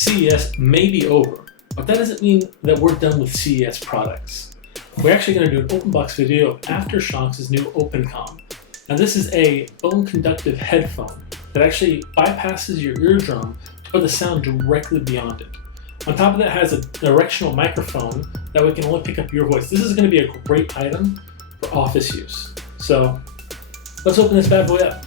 CES may be over, but that doesn't mean that we're done with CES products. We're actually going to do an unbox video of AfterShokz's new OpenComm. Now this is a bone conductive headphone that actually bypasses your eardrum to put the sound directly beyond it. On top of that, it has a directional microphone that we can only pick up your voice. This is going to be a great item for office use. So let's open this bad boy up.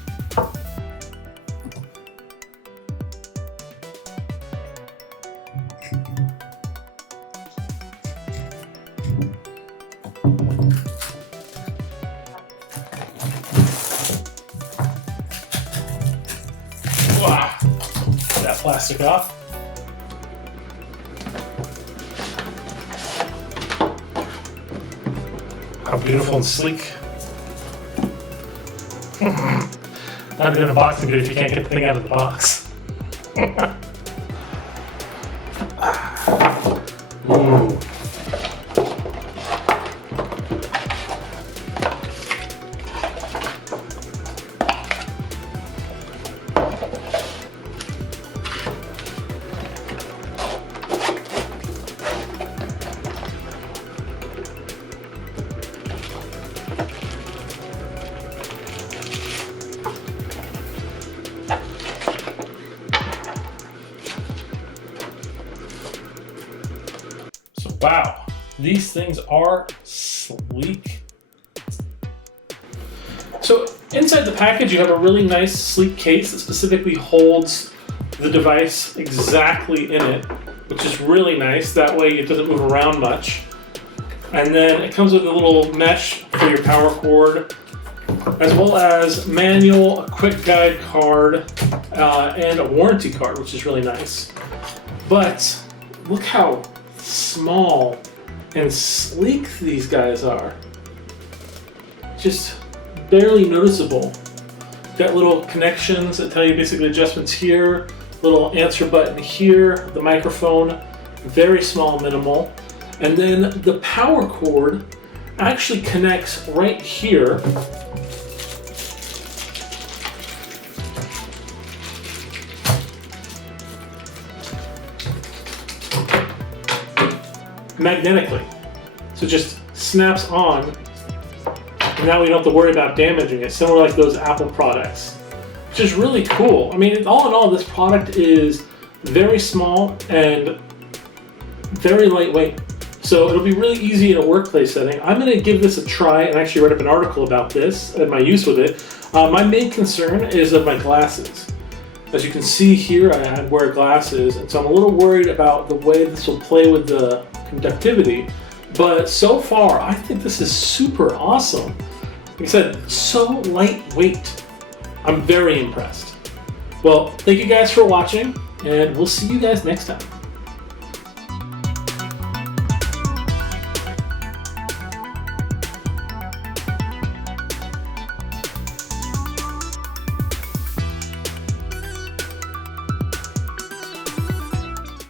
Wow. Get that plastic off. How beautiful and sleek. Not even a boxing video if you can't get the thing out of the box. Ooh. Wow, these things are sleek. So inside the package you have a really nice sleek case that specifically holds the device exactly in it, which is really nice. That way it doesn't move around much. And then it comes with a little mesh for your power cord, as well as manual, a quick guide card, and a warranty card, which is really nice. But look how small and sleek these guys are. Just barely noticeable. Got little connections that tell you basically adjustments here, little answer button here, the microphone, very small, minimal. And then the power cord actually connects right here. Magnetically. So it just snaps on, and now we don't have to worry about damaging it, similar like those Apple products, which is really cool. I mean, all in all, this product is very small and very lightweight. So it'll be really easy in a workplace setting. I'm going to give this a try and actually write up an article about this and my use with it. My main concern is of my glasses. As you can see here, I wear glasses, and so I'm a little worried about the way this will play with the conductivity. But so far, I think this is super awesome. Like I said, so lightweight. I'm very impressed. Well, thank you guys for watching, and we'll see you guys next time.